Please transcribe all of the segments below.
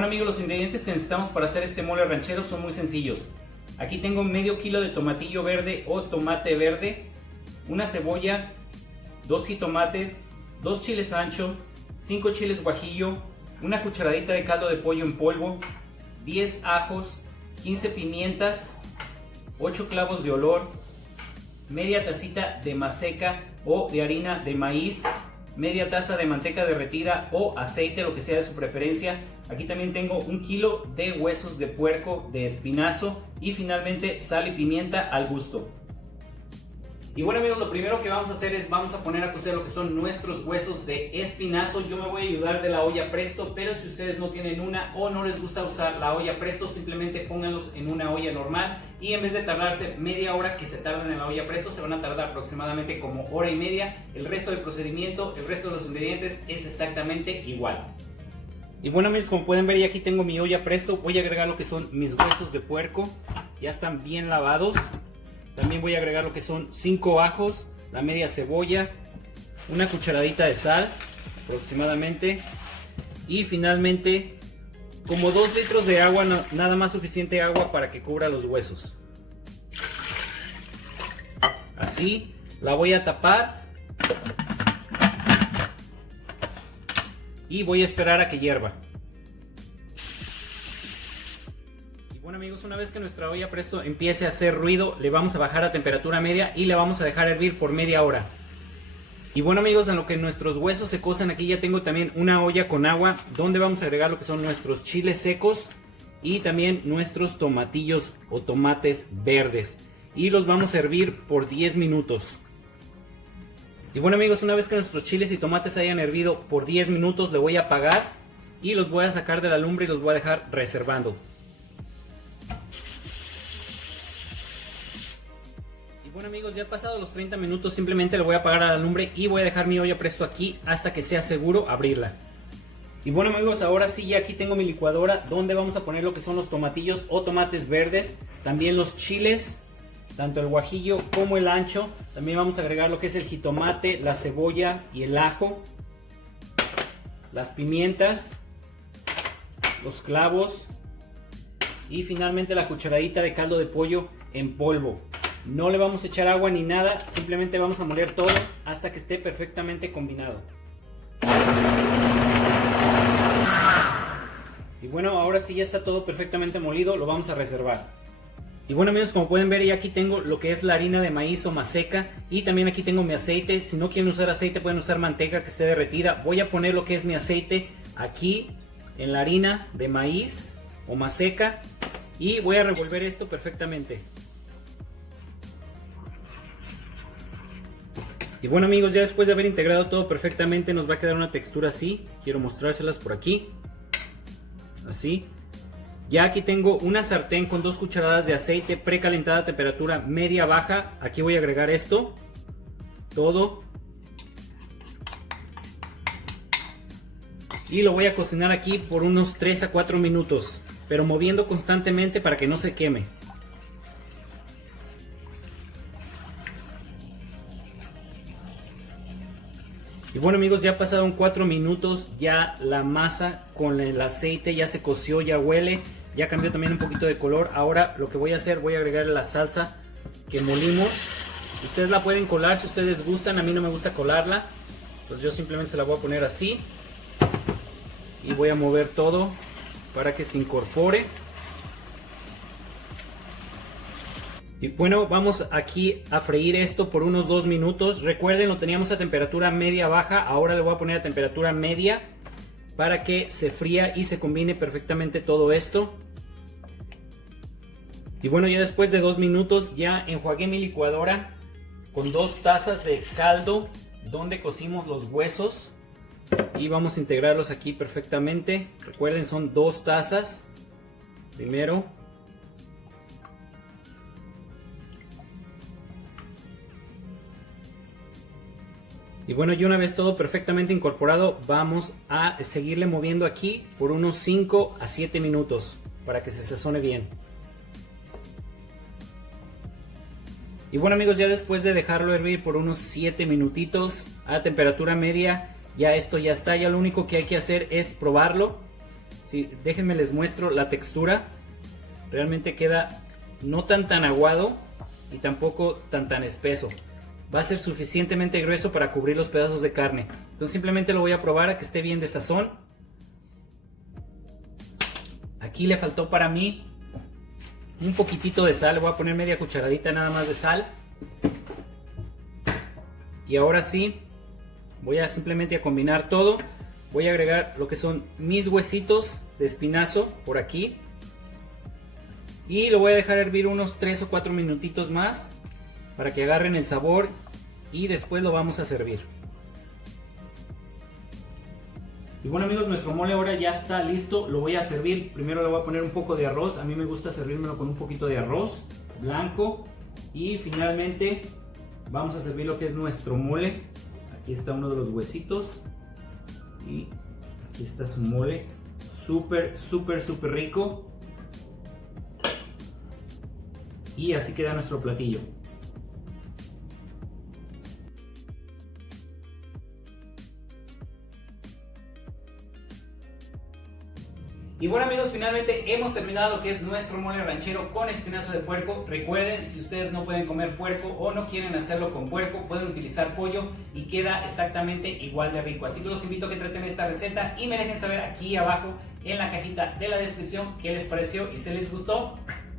bueno amigos, los ingredientes que necesitamos para hacer este mole ranchero son muy sencillos. Aquí tengo medio kilo de tomatillo verde o tomate verde, una cebolla, 2 jitomates, 2 chiles ancho, 5 chiles guajillo, una cucharadita de caldo de pollo en polvo, 10 ajos, 15 pimientas, 8 clavos de olor, media tacita de maseca o de harina de maíz, media taza de manteca derretida o aceite, lo que sea de su preferencia. Aquí también tengo 1 kilo de huesos de puerco de espinazo y finalmente sal y pimienta al gusto. Y bueno amigos, lo primero que vamos a hacer es vamos a poner a cocer lo que son nuestros huesos de espinazo. Yo me voy a ayudar de la olla Presto, pero si ustedes no tienen una o no les gusta usar la olla Presto, simplemente pónganlos en una olla normal y en vez de tardarse media hora que se tardan en la olla Presto, se van a tardar aproximadamente como hora y media. El resto del procedimiento, el resto de los ingredientes es exactamente igual. Y bueno amigos, como pueden ver, ya aquí tengo mi olla Presto. Voy a agregar lo que son mis huesos de puerco, ya están bien lavados. También voy a agregar lo que son 5 ajos, la media cebolla, una cucharadita de sal aproximadamente y finalmente como 2 litros de agua, nada más suficiente agua para que cubra los huesos. Así, la voy a tapar y voy a esperar a que hierva. Bueno amigos, una vez que nuestra olla Presto empiece a hacer ruido, le vamos a bajar a temperatura media y la vamos a dejar hervir por media hora. Y bueno amigos, en lo que nuestros huesos se cocen, aquí ya tengo también una olla con agua donde vamos a agregar lo que son nuestros chiles secos y también nuestros tomatillos o tomates verdes. Y los vamos a hervir por 10 minutos. Y bueno amigos, una vez que nuestros chiles y tomates hayan hervido por 10 minutos, le voy a apagar y los voy a sacar de la lumbre y los voy a dejar reservando. Bueno amigos, ya pasados los 30 minutos simplemente le voy a apagar a la lumbre y voy a dejar mi olla Presto aquí hasta que sea seguro abrirla. Y bueno amigos, ahora sí ya aquí tengo mi licuadora donde vamos a poner lo que son los tomatillos o tomates verdes, también los chiles, tanto el guajillo como el ancho, también vamos a agregar lo que es el jitomate, la cebolla y el ajo, las pimientas, los clavos y finalmente la cucharadita de caldo de pollo en polvo. No le vamos a echar agua ni nada, simplemente vamos a moler todo hasta que esté perfectamente combinado. Y bueno, ahora sí ya está todo perfectamente molido, lo vamos a reservar. Y bueno amigos, como pueden ver, ya aquí tengo lo que es la harina de maíz o maseca y también aquí tengo mi aceite. Si no quieren usar aceite, pueden usar manteca que esté derretida. Voy a poner lo que es mi aceite aquí en la harina de maíz o maseca y voy a revolver esto perfectamente. Y bueno amigos, ya después de haber integrado todo perfectamente nos va a quedar una textura así. Quiero mostrárselas por aquí. Así. Ya aquí tengo una sartén con 2 cucharadas de aceite precalentada a temperatura media baja. Aquí voy a agregar esto. Todo. Y lo voy a cocinar aquí por unos 3 a 4 minutos. Pero moviendo constantemente para que no se queme. Y bueno amigos, ya pasaron 4 minutos, ya la masa con el aceite ya se coció, ya huele, ya cambió también un poquito de color. Ahora lo que voy a hacer, voy a agregar la salsa que molimos. Ustedes la pueden colar si ustedes gustan, a mí no me gusta colarla. Pues yo simplemente se la voy a poner así. Y voy a mover todo para que se incorpore. Y bueno, vamos aquí a freír esto por unos 2 minutos. Recuerden, lo teníamos a temperatura media baja. Ahora le voy a poner a temperatura media para que se fría y se combine perfectamente todo esto. Y bueno, ya después de 2 minutos ya enjuagué mi licuadora con 2 tazas de caldo donde cocimos los huesos. Y vamos a integrarlos aquí perfectamente. Recuerden, son 2 tazas. Primero. Y bueno, y una vez todo perfectamente incorporado, vamos a seguirle moviendo aquí por unos 5 a 7 minutos para que se sazone bien. Y bueno amigos, ya después de dejarlo hervir por unos 7 minutitos a temperatura media, ya esto ya está. Ya lo único que hay que hacer es probarlo. Sí, déjenme les muestro la textura. Realmente queda no tan aguado y tampoco tan espeso. Va a ser suficientemente grueso para cubrir los pedazos de carne. Entonces simplemente lo voy a probar a que esté bien de sazón. Aquí le faltó para mí un poquitito de sal. Le voy a poner media cucharadita nada más de sal. Y ahora sí, voy a simplemente a combinar todo. Voy a agregar lo que son mis huesitos de espinazo por aquí. Y lo voy a dejar hervir unos 3 o 4 minutitos más para que agarren el sabor y después lo vamos a servir. Y bueno amigos, nuestro mole ahora ya está listo, lo voy a servir. Primero le voy a poner un poco de arroz, a mí me gusta servírmelo con un poquito de arroz blanco. Y finalmente vamos a servir lo que es nuestro mole. Aquí está uno de los huesitos y aquí está su mole, súper rico. Y así queda nuestro platillo. Y bueno amigos, finalmente hemos terminado lo que es nuestro mole ranchero con espinazo de puerco. Recuerden, si ustedes no pueden comer puerco o no quieren hacerlo con puerco, pueden utilizar pollo y queda exactamente igual de rico. Así que los invito a que traten esta receta y me dejen saber aquí abajo en la cajita de la descripción qué les pareció y si les gustó.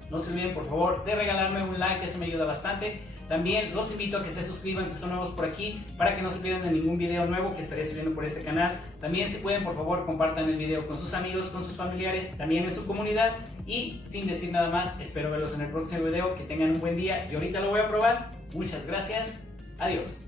No se olviden por favor de regalarme un like, eso me ayuda bastante. También los invito a que se suscriban si son nuevos por aquí para que no se pierdan de ningún video nuevo que estaré subiendo por este canal. También si pueden por favor compartan el video con sus amigos, con sus familiares, también en su comunidad. Y sin decir nada más, espero verlos en el próximo video, que tengan un buen día y ahorita lo voy a probar. Muchas gracias, adiós.